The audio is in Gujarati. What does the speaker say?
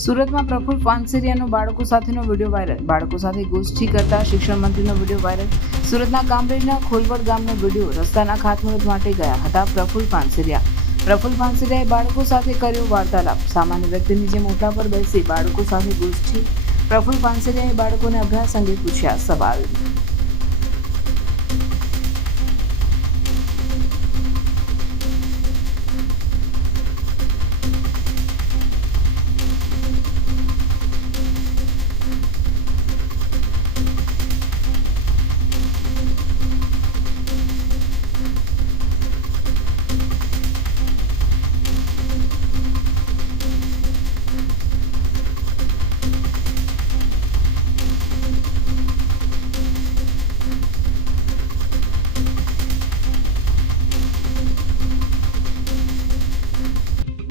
સુરતમાં પ્રફુલ્લ પાનસેરિયાનો બાળકો સાથેનો વિડીયો વાયરલ. બાળકો સાથે ગોષ્ઠી કરતા શિક્ષણ મંત્રીનો વિડીયો વાયરલ. સુરતના કામરેજના ખોલવડ ગામનો વિડીયો. રસ્તાના ખાતમુહૂર્ત માટે ગયા હતા પ્રફુલ્લ પાનસેરિયા. પ્રફુલ્લ પાનસેરિયાએ બાળકો સાથે કર્યો વાર્તાલાપ. સામાન્ય વ્યક્તિની જેમ ઓટલા પર બેસી બાળકો સાથે ગોષ્ઠી. પ્રફુલ્લ પાનસેરિયાએ બાળકોને અભ્યાસ અંગે પૂછ્યા સવાલ.